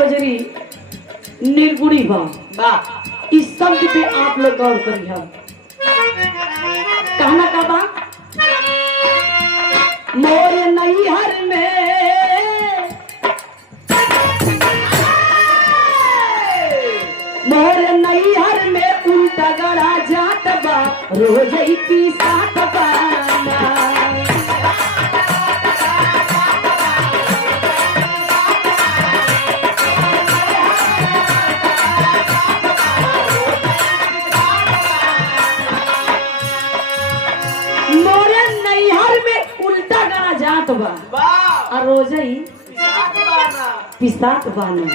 कजरी निर्गुणी बा। इस शब्द पे आप लोग गौर करिए। कहना का बा मोर नैहर में, मोर नैहर में उल्टा गड़ा जात बा, रोज की साथ बाना। और रोजई पिसात बाना।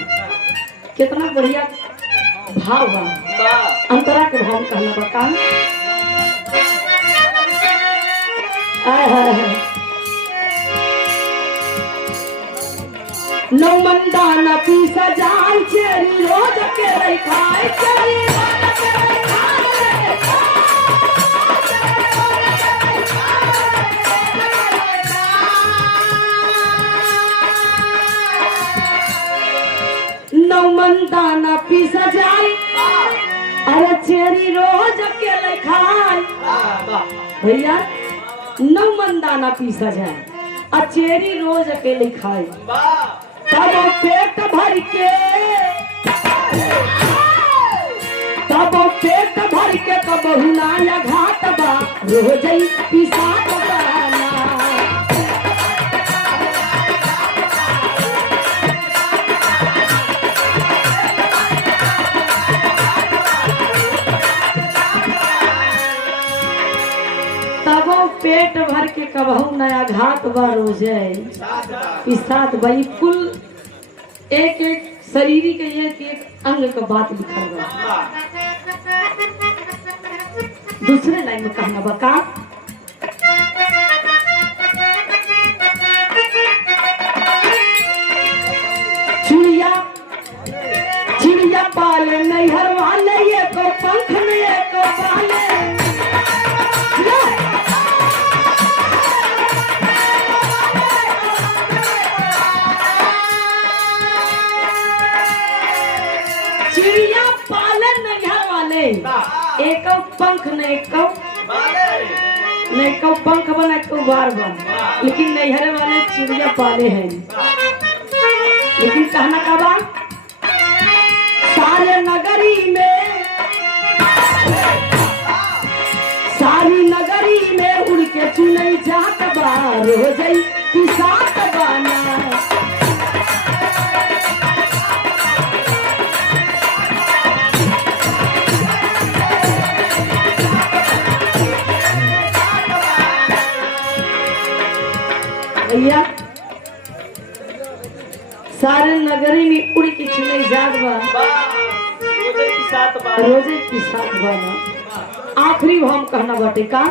कितना बढ़िया भाव बा। अंतरा के भाव कहना बता। नौ मंदाना पीसा जाए चेरी रोज के रही खाए चेरी रोज के रही खाए। नौ मंदाना पीसा जाए अरे चेरी रोज अकेले खाए। भैया नौ मंदाना पीसा जाए और चेरी रोज अकेले खाए। तब पेट भर के, तब पेट भर के तब हुनाया घाट बा, रोज पीसा बाना। पेट भर के कबहू नया घाट बा, रोजे पिसात भाई। कुल एक एक शरीर के एक अंग का बात लिखल बा। दूसरे लाइन में कहना बका चिड़िया, चिड़िया पाले नैहर वाले, ये को पंख में ये को पाले। चिड़िया पालन नैहर वाले, एक पंख न एक पंख बना एक बार बन, लेकिन नैहर वाले चिड़िया पाले हैं। लेकिन कहना का बात सारे नगरी में, सारी नगरी में उड़ के चुनई जात बा, रोजई पिसात बाना। भैया सारे नगरी में उड़ के चुनई जात बा, रोजे पिसात बाना। आखिरी हम कहना बाटे का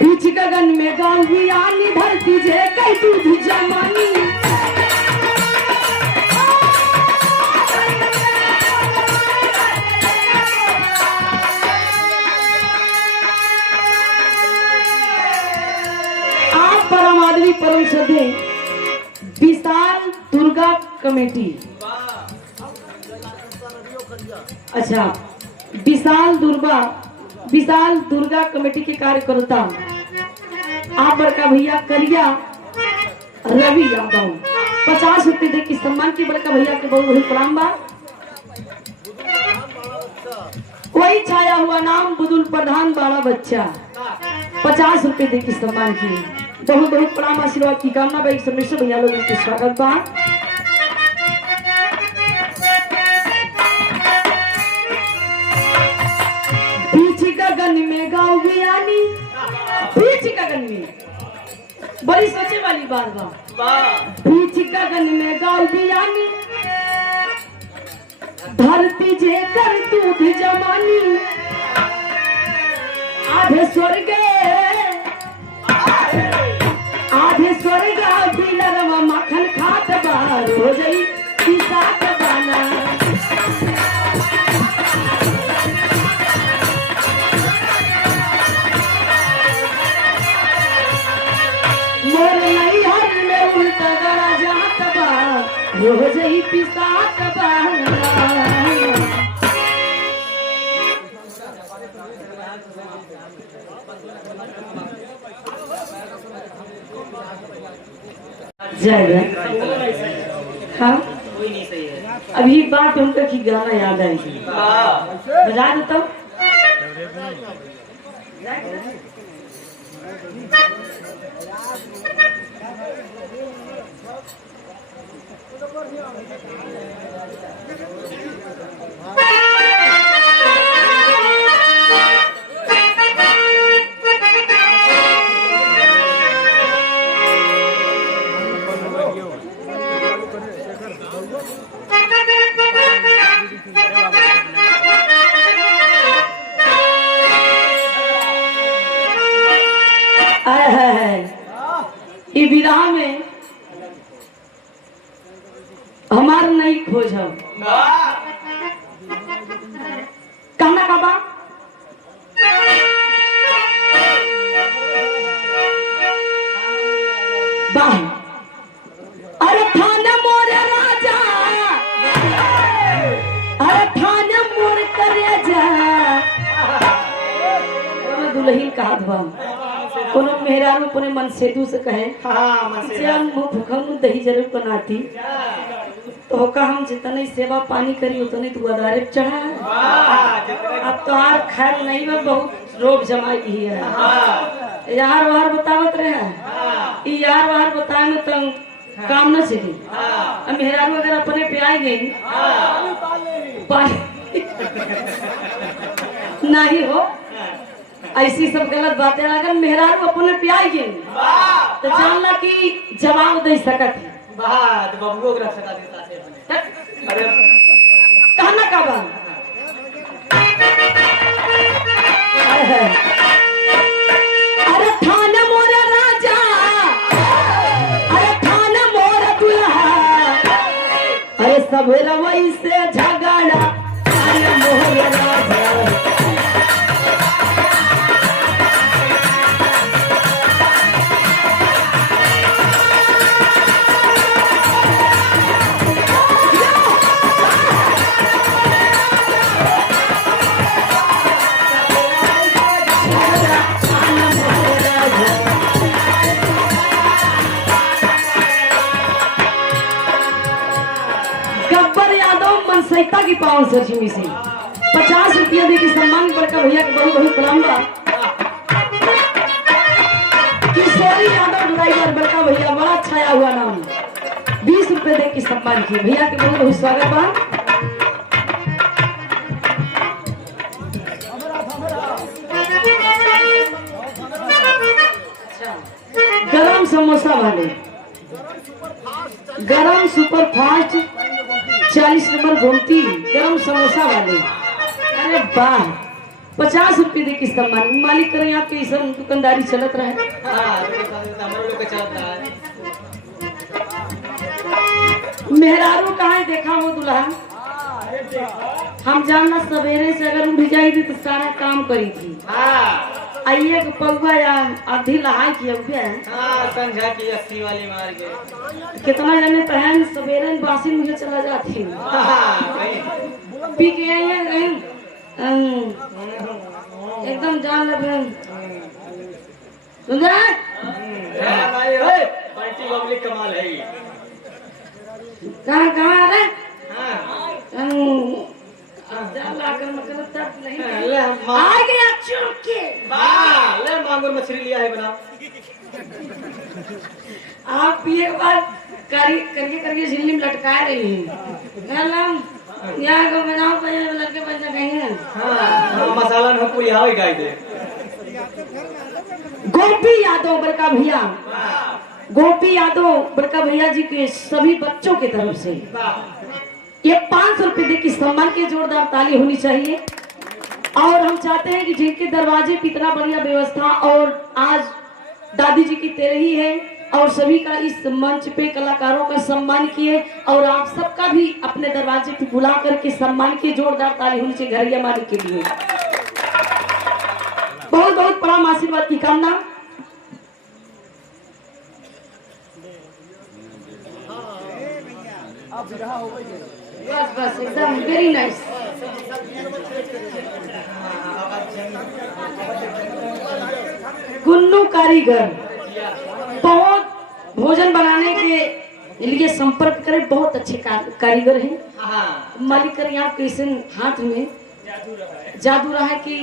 बीच गगन में गांधी आनी, धरती जे कई दूध जमानी। परम आदमी परम श्रद्धे विशाल दुर्गा कमेटी, अच्छा विशाल दुर्गा कमेटी के कार्यकर्ता आप बड़का भैया करिया रवि यादव 50 रुपए दे की सम्मान की बड़का भैया के बहुत बहुत प्रणाम बा। कोई छाया हुआ नाम बुदुल प्रधान बाड़ा बच्चा 50 रुपए दे की सम्मान की बहुत बहुत प्रणाम आशीर्वाद की कामना भाई समेश्वर भैया लोगों के स्वागत बा। बीच गगन में गाँव बियानी, बीच गगन में बड़ी सोचे वाली बात बा। बीच गगन में गाँव बियानी, धरती जे कर दूध जमानी। आधे स्वर्ग आधे स्वर्ग बिलरवा मक्खन खात बा, रोजई पिसात बाना। जय जय। हाँ कोई नहीं सही है। अभी बात उनका की गाना याद आएगी, बजा दो तो। ये विराह में हमार नहीं खोज हम कहना का बात बाह। अरे थाने मोरे राजा, अरे थाने मोर करे जा, दुल्हन कहा धुआ कोनो मेहरारू अपने मन सेतु से कहे हम भूखम दही जरूर बनाती तो का हम जितनी सेवा पानी करी उतनी तू अदारे चढ़ा। अब तो आर खैर नहीं में बहुत रोब जमाई की है यार वार बतावत रहे यार वार बताए में तो काम न चली। अब मेहरारू अगर अपने पे आई गई पानी नहीं हो ऐसी सब गलत बातें अगर मेहरारू अपने प्याई गए तो जानला कि जवाब दे सकत है बबुओ रख सका देता अरे कहना का बा अरे थाने मोरे राजा, अरे थाने मोरे दुल्हा, अरे सब रवई से झगड़ा थाने मोरे राजा। सहिता की पावन सचिमी से 50 रुपया दे के सम्मान बड़का भैया के बहुत बहुत प्रणाम बा। किशोरी यादव ड्राइवर बड़का भैया बड़ा छाया हुआ नाम 20 रुपए दे के सम्मान किए भैया के बहुत बहुत स्वागत बा। गरम समोसा वाले गरम सुपर फास्ट 40 नंबर घूमती गरम समोसा वाले। अरे वाह 50 रुपये दे किस सम्मान मालिक करें आपके इस दुकानदारी चलत रहे। मेहरारू कहाँ है देखा वो दुल्हा हम जानना सवेरे से अगर उठ जाई थी तो सारा काम करी थी आइए पौवा या आधी लहाई की संझा की 80 वाली मार के कितना जाने पहन सवेरे बासी मुझे चला जाती पी के एकदम जान लगे सुन कमाल है कहाँ कहाँ आ रहे मांगुर मछली लिया है बना आप पिए के बाद करिए करिए झिल्ली में लटका रही हैं यहाँ को बनाओ लड़के पैसा कहेंगे मसाला न पूरी हावी गाय दे। गोपी यादव बड़का भैया गोपी यादव बड़का भैया जी के सभी बच्चों की तरफ से ये 500 रुपए दे की सम्मान की जोरदार ताली होनी चाहिए। और हम चाहते हैं कि जिनके दरवाजे की इतना बढ़िया व्यवस्था और आज दादी जी की तेरही है और सभी का इस मंच पे कलाकारों का सम्मान किए और आप सबका भी अपने दरवाजे पे बुला करके सम्मान किए। जोरदार ताली होनी चाहिए घरिया मालिक के लिए। बहुत बहुत प्रणाम आशीर्वाद की कामना। बस बस एकदम वेरी नाइस। गुन्नू कारीगर बहुत भोजन बनाने के लिए संपर्क करें। बहुत अच्छे कारीगर हैं। हाँ मालिक करें आप कैसे हाथ में जादू रहा है कि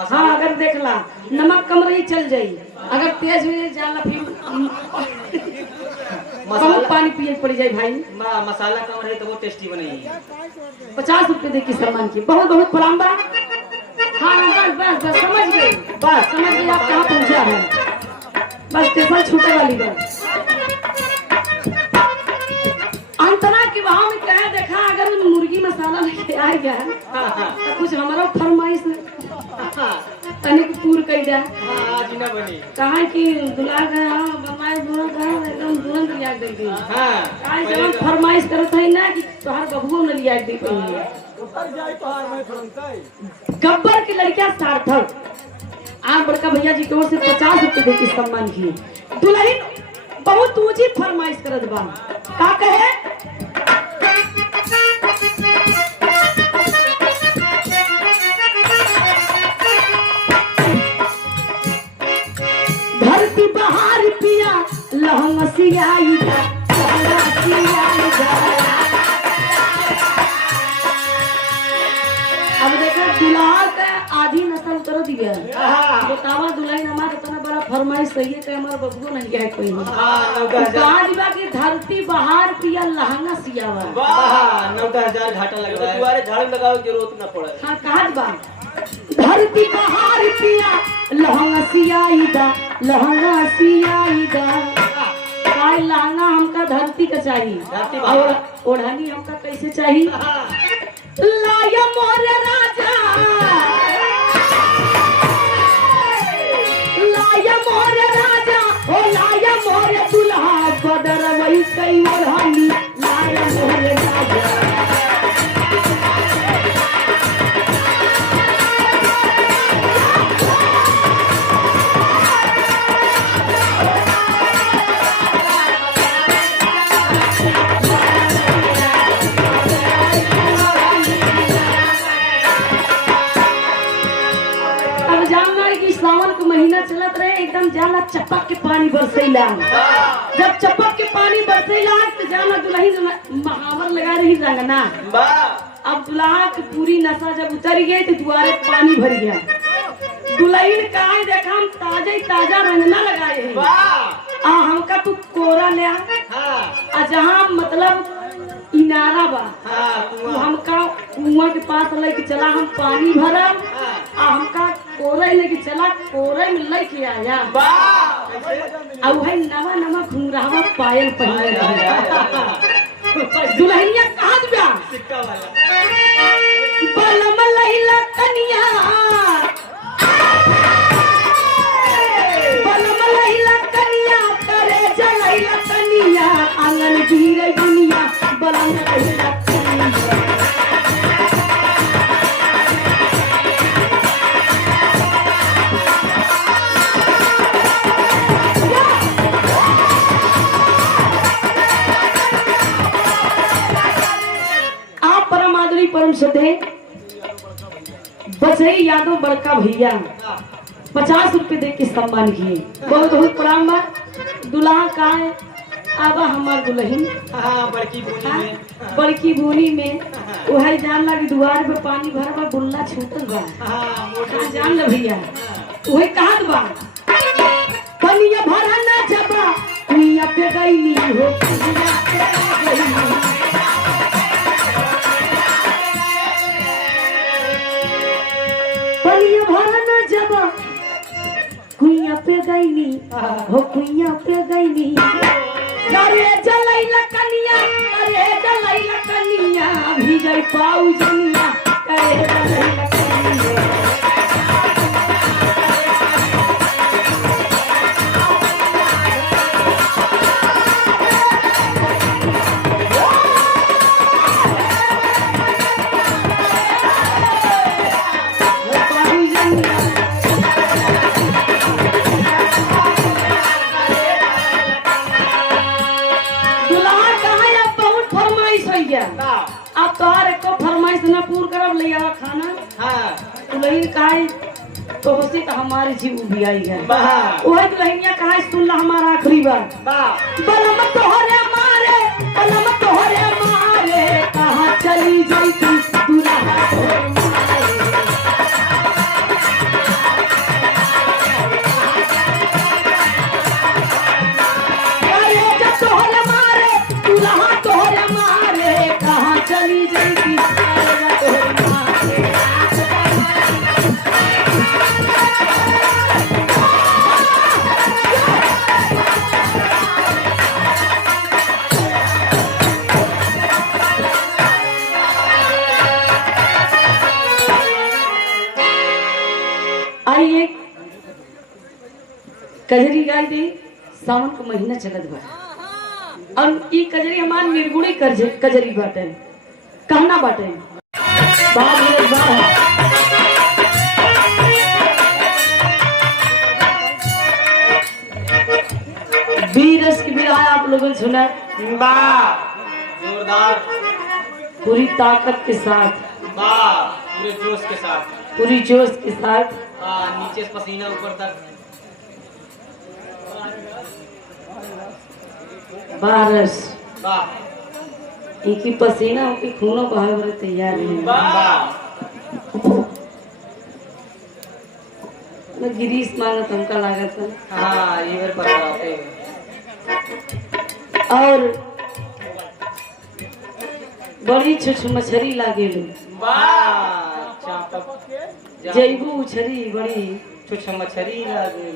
हाँ अगर देख ला नमक कम रही चल जाई, अगर तेज हुई जाला फिर बहुत पानी पिए पड़ जाए भाई। मसाला कम रहे तो वो टेस्टी बनेगी। 50 रुपए दे की सम्मान की बहुत बहुत प्रणाम बा। हाँ बस बस बस समझ गए, बस समझ गए आप कहाँ पहुँचा है। बस स्टेशन छूटे वाली बस। अंतना के वहां में क्या देखा, अगर मुर्गी मसाला लेके आ गया तो कुछ हमारा फरमाइश तनिक पूर कर जा। आज ना बनी कहा कि दुला गया बनाए दुला गया एकदम तुरंत लिया दे दी। हाँ जब फरमाइश करत है ना कि तोहार बबुओ न लिया दे पई। गब्बर की लड़कियां सार्थक आप बड़का भैया जी की ओर से 50 रुपए दे की सम्मान की। दुल्हन बहुत ऊंची फरमाइश करत बा। का कहे धरती बहार पिया लहंगा सियाई जा, लहंगा सियाई जा। अब देखो दुल्हा का आधी नस्ल उतर दिया। बतावा दुल्हन हमारा इतना बड़ा फरमाइश सही है कि हमारा बबुओ नहीं कहे कोई। कहा दिबा कि धरती बहार पिया लहंगा सियावा। 9,000 घाटा लग रहा है। तुम्हारे झाड़ू लगाओ जरूरत न पड़े। हाँ कहा दिबा धरती बहार पिया लहंगा सियाई दा, लहंगा सियाई दा। काय लहंगा हमका धरती का चाहिए और ओढ़नी हमका कैसे चाहिए। लाया मोर राजा, लाया मोर राजा, ओ लाया मोर दुल्हा बदर वही कई ओढ़नी। लाया मोर राजा चलत रहे एकदम जाला चपक के पानी बरसेला। जब चपक के पानी बरसेला तो जाला दुल्हन महावर लगा रही रंगना। अब दुल्हा की पूरी नशा जब उतर गई तो द्वारे पानी भर गया। दुल्हन का देखा हम ताजा रंगना लगाए हैं। हमका तू कोरा ले आ जहाँ मतलब इनारा बा तो हमका कुआं के पास लेके चला, हम पानी भरब हमका कोरे लेके चला, कोरे में लेके आया। अब है नवा नवा घुंघरावा पायल पहने दुल्हनिया कहाँ दिया बलम लैला कनिया, बलम लैला कनिया करे जलैला कनिया आंगन गिरे दुनिया बलम लैला कनिया। परम श्रद्धे बचई यादव बड़का भैया 50 रुपए दे के सम्मान किए। बहुत बहुत प्रणाम बा। दुल्हा का है आबा हमार दुल्हन बड़की बोनी में वही जान ला कि दुआर पे पानी भरा बा बुल्ला छूटल बा। जान ला भैया वही कहा बा पनिया भरा ना जबा कुइया पे गईली हो कुइया पे गईली। पनिया भरा ना जबा कुइया पे गईली हो कुइया पे गईली। करे जलैला कनिया, करे जलैला कनिया भिजै पाऊ जनिया करे जलैला कनिया। अब तोहार एको फरमाइश न पूर करब ले आवा खाना। दुल्हन काहे तो होती तो हमारे जीव भी आई है वाह वही दुल्हनिया कहा सुन ला हमारा आखिरी बार वाह बलम तोहरे मारे बलम तोहरे मारे कहाँ चली जाई तू दूल्हा तोहरे मारे। अरे जब तोहरे मारे दूल्हा तोहरे मारे कहाँ चली जाई तू दूल्हा तोहरे मारे। आइए कजरी गाय दी सावन का महीना चलत बा और ई कजरी हमार निर्गुणी कजरी बाटे कहना बाटे बाप रे बाप। बीरस की बिरहा आप लोगों ने सुना वाह जोरदार पूरी ताकत के साथ वाह पूरे जोश के साथ पूरी जोश के साथ नीचे से पसीना ऊपर तक बारस वाह एक ही पसीना की खूनों बहावे वाले तैयार नहीं वाह मैं गिरीश मांगत हमका लागत है हाँ ये मेरे पर आते हैं और बड़ी छुछ मछली लागे लो वाह चापक जैबू उछरी बड़ी छुछ मछली लागे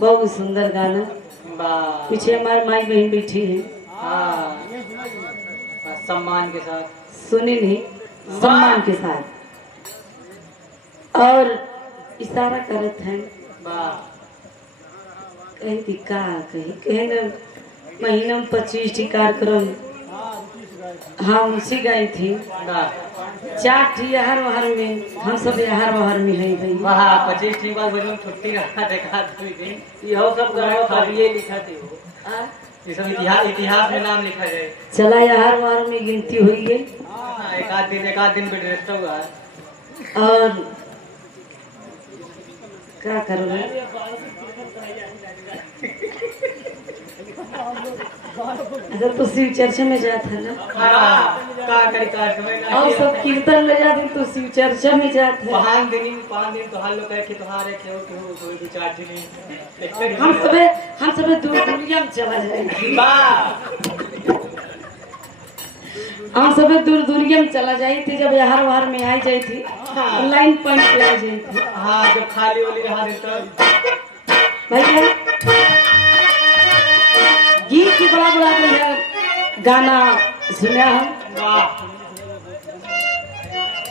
बहुत सुंदर गाना वाह पीछे हमारी माई बहन बैठी है हाँ सम्मान के साथ सुनी नहीं सम्मान के साथ और इशारा करत है वाह कहीं दिक्का कहीं न महीना में 25 टी कार्यक्रम हम उसी गई थी वाह 4 टी हर वहर में हम सब हर वहर में है भाई वाह 25 टी बाद बजूं छुट्टी रहा देखा थी यह सब गाना पर ये लिखा थे आ? ये सब इतिहास में नाम लिखा जाए चला हर वहर में गिनती हुई है एक आध दिन पे ड्रेस हुआ और क्या करोगे अगर तो शिव चर्चा में जाता है ना और सब कीर्तन में जाते तो शिव चर्चा में जाते हैं 5 दिन तो हाल लोग कहे कि तुम्हारे क्यों कोई 2-4 दिन हम सबे दूर दुनिया में चला जाएंगे हम सबे दूर दुनिया में चला जाई थी जब हर बार में आई जाई थी हाँ। लाइन पॉइंट पे आ जाई थी हाँ जब खाली वाली रहा दिन तब भैया गीत की बड़ा बड़ा भैया गाना सुना हम वाह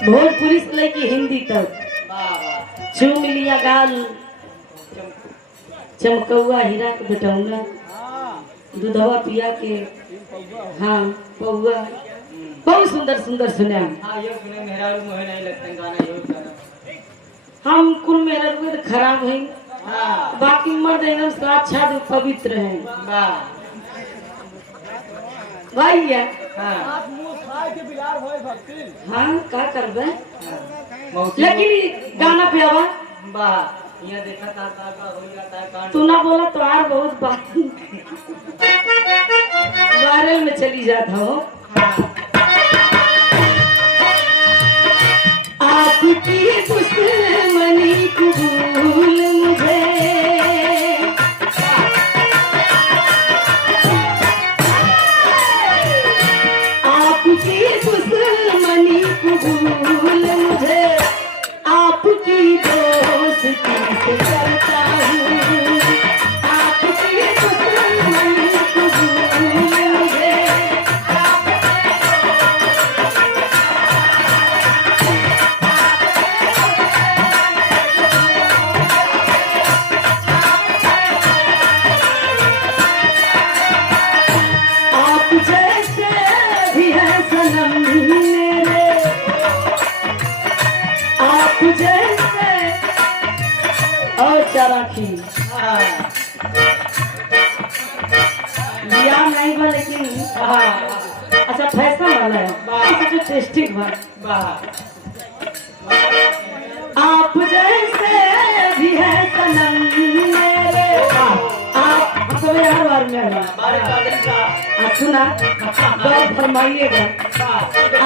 भोजपुरी से लेके हिंदी तक वाह चूम लिया गाल चमकौआ हीरा के बेटौना दूधवा पिया के हाँ पौआ बहुत सुंदर सुंदर सुना हाँ ये सुने मेहरारू मुझे नहीं लगता गाना ये गाना हम कुल मेरा रुए तो खराब है हाँ बाकी मर्द एकदम साक्षात पवित्र है वाह भैया हाँ हाँ क्या करबे मौसी लेकिन गाना पे आवा वाह यहाँ देखा था हो जाता है कांड तू ना बोला तो यार बहुत बात वायरल में चली जाता हो आपकी दुश्मनी कबूल मुझे आपकी दुश्मनी कबूल मुझे आपकी दोस्ती से करता हूँ आपकी दुश्मनी कबूल मुझे आप जैसे भी है सनम मेरे आप जैसे और चराखी लिया नहीं बा लेकिन अच्छा फैशन वाला है जो टेस्टी बा वाह आप जैसे भी है सनम मेरे, आप हमको भी हर बार में है। आप सुना बहुत फरमाइएगा।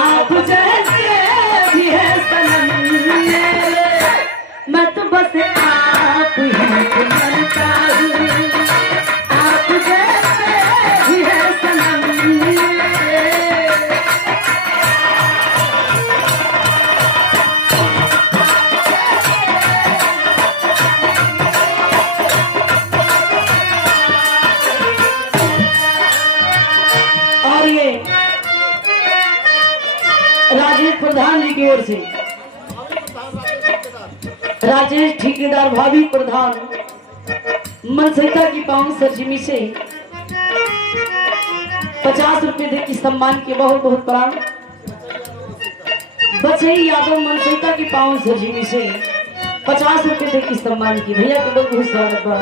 आप जैसे भी है सनम मेरे, मैं तो बस आप ही को मनता हूँ। आप जैसे भी है सनम मेरे। और ये राजेश प्रधान जी की ओर से, राजेश ठेकेदार भाभी प्रधान मनसैता की पावन सरजिमी से 50 रुपए दे की सम्मान के बहुत बहुत प्रणाम। बचई यादव मनसैता की पावन सरजिमी से 50 रुपए दे की सम्मान की। भैया के बहुत बहुत स्वागत बा।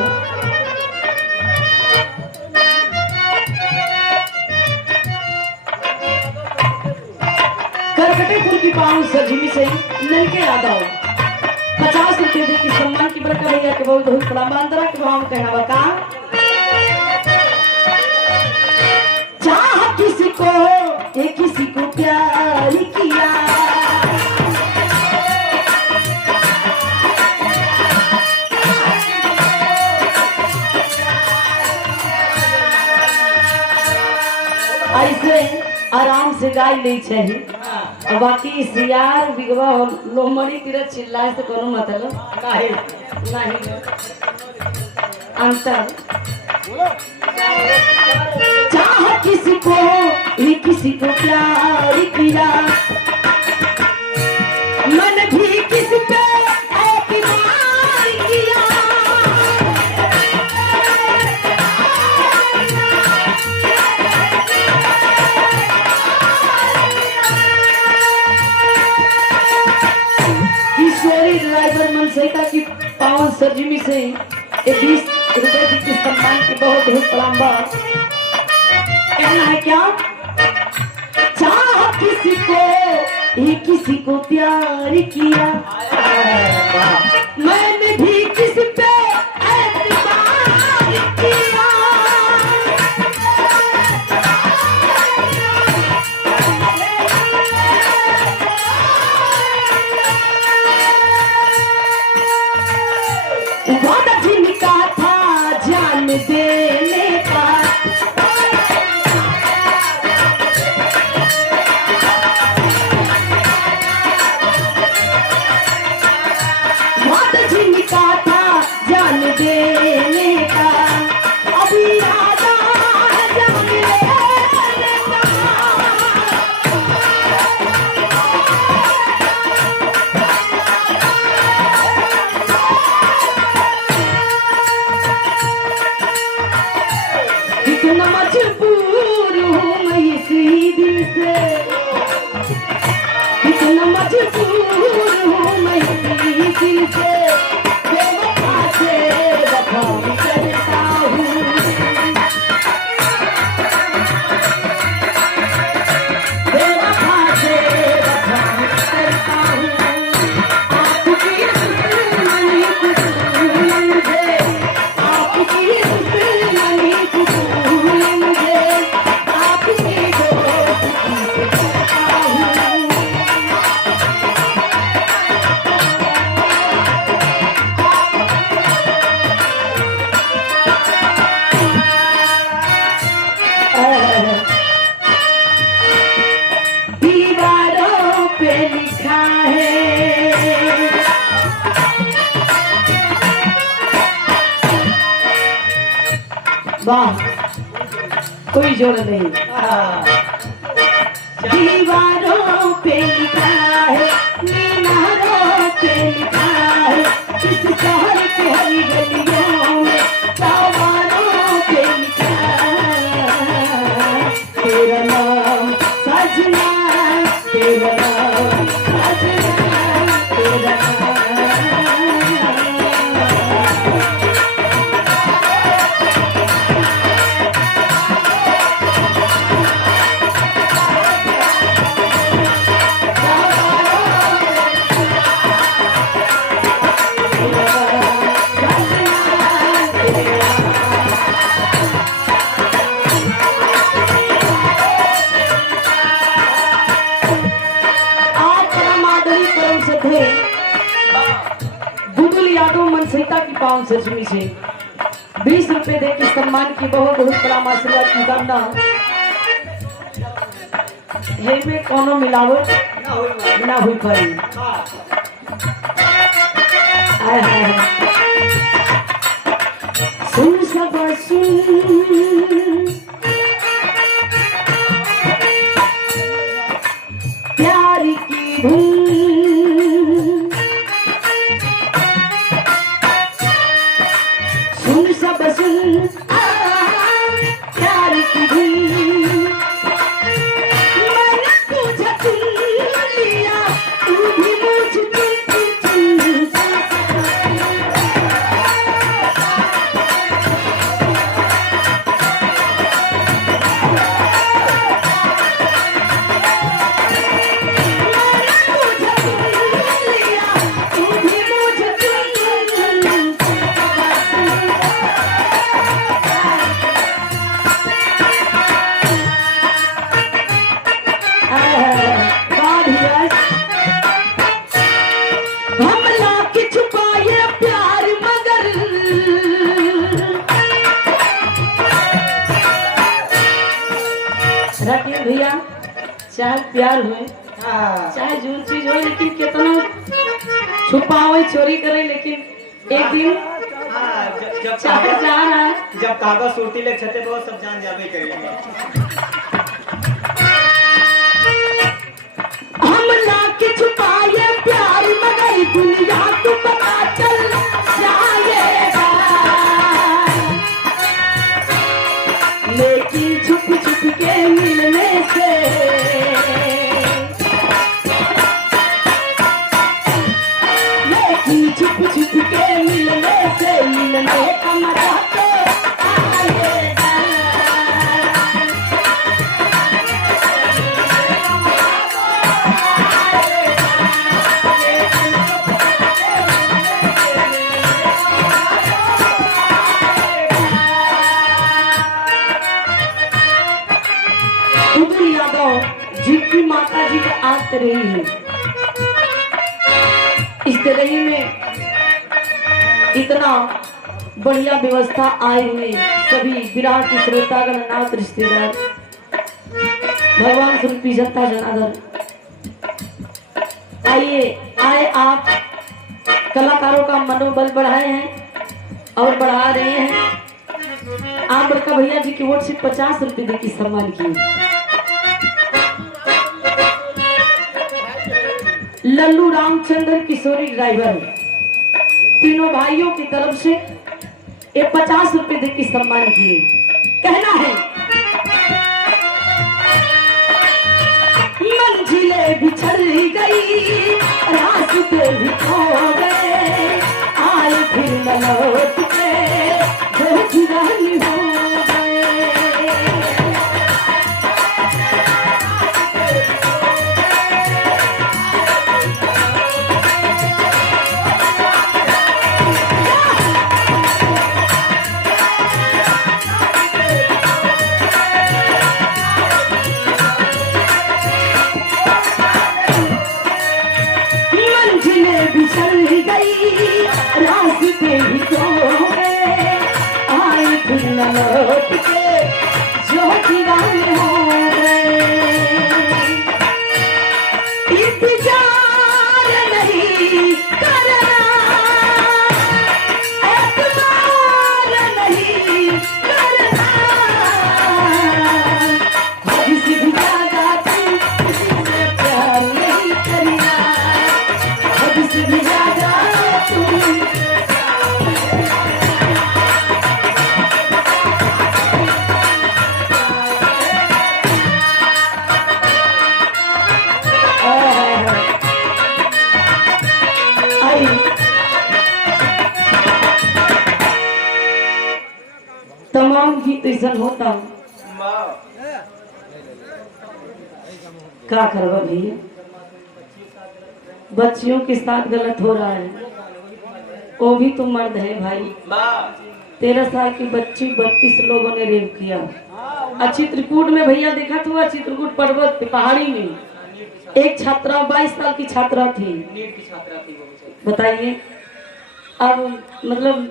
करकटेपुर की पावन सरजिमी से नलके यादव 50 रुपए दे की सम्मान की। बड़का भैया के बहुत बहुत प्रणाम। अंतरा के भाव कहना बता, चाह किसी को ये किसी को प्यार किया, ऐसे आराम से गाय नहीं चाहिए। अब बाकी सियार बिगवा लोमड़ी तीरथ चिल्लाए से कोनो मतलब नहीं। अंतर चाह किसी को ये किसी को प्यार किया, मन भी किसी पे एतबार किया। किशोरी ड्राइवर मनसैता की पावन सरजिमी से 20 रुपए की सम्मान की बहुत बहुत प्रणाम बा। कहना है क्या, चाह किसी को ये किसी को प्यार किया, मैंने भी किसी पे एतबार किया। वादा जिनका था जान देने का, वादा जिनका था जान देने का, अभी इरादा है जान लेने का। कितना मजबूर हूँ मैं इसी दिल से, कितना मजबूर हूँ मैं इसी दिल से, बेवफा से वफा करता हूँ। बेवफा से वफा करता हूँ। आपकी दुश्मनी कुछ मुझे, आपकी दुश्मनी कुछ मुझे, आपकी दोस्ती करता हूँ। दीवारों पे लिखा है, वाह कोई जोड़ नहीं। दीवारों पे लिखा है, मीनारों पे लिखा है, इस शहर के हरी गलियों में सवारों पे लिखा है, तेरा नाम सजना, तेरा नाम सजना, तेरा नाम। मन सीता की पावन सचमी से 20 रुपए दे के सम्मान की बहुत बहुत प्रणाम आशीर्वाद की कामना हे में कोनो मिलावट ना हुई पाई। सुन सब सुन प्यार की धुन, सुन सब सुन प्यार की धुन, मैंने तुझे चुन लिया तू भी मुझे चुन चुन। राकेश भैया चाहे प्यार हुए चाहे जो चीज हो लेकिन कितना छुपावे चोरी करे लेकिन एक दिन चाहे जान है जब कागज सूरती ले छते वो सब जान जावे करेंगे। हम लाके छुपाए प्यार मगर दुनिया को पता चल जाएगा, लेकिन छुप छुप के मिलने से छुप छुप के मिलने से मिलने का मजा तो आएगा। उदय यादव जिनकी माता जी का आत रही है, इस तरह में इतना बढ़िया व्यवस्था आए हुए सभी विराट की श्रोतागण नाथ रिश्तेदार भगवान स्वरूपी जनता जनार्दन आए आप कलाकारों का मनोबल बढ़ाए हैं और बढ़ा रहे हैं। आप बड़का भैया जी की वोट से 50 रुपए दे की सम्मान किए। लल्लू रामचंद्र किशोरी ड्राइवर तीनों भाइयों की तरफ से ये 50 रुपए दे के सम्मान किए। कहना है मंजिलें बिछड़ गई रास्ते भी खो गए, आए फिर न लौट के जो दीवानी हो गए। रास्ते भी खो गए, आए फिर न लौट के जो दीवाने हो गए। इंतजार नहीं करना, एतबार नहीं करना, किसी भी ज्यादा तू किसी से प्यार नहीं करना, किसी भी ज्यादा तमाम गीत ऐसा होता क्या करवा भैया, बच्चियों के साथ गलत हो रहा है। वो भी तो मर्द है भाई। 13 साल की बच्ची 32 लोगों ने रेप किया। चित्रकूट में भैया देखा तो चित्रकूट पर्वत पे पहाड़ी में एक छात्रा 22 साल की छात्रा थी। बताइए अब मतलब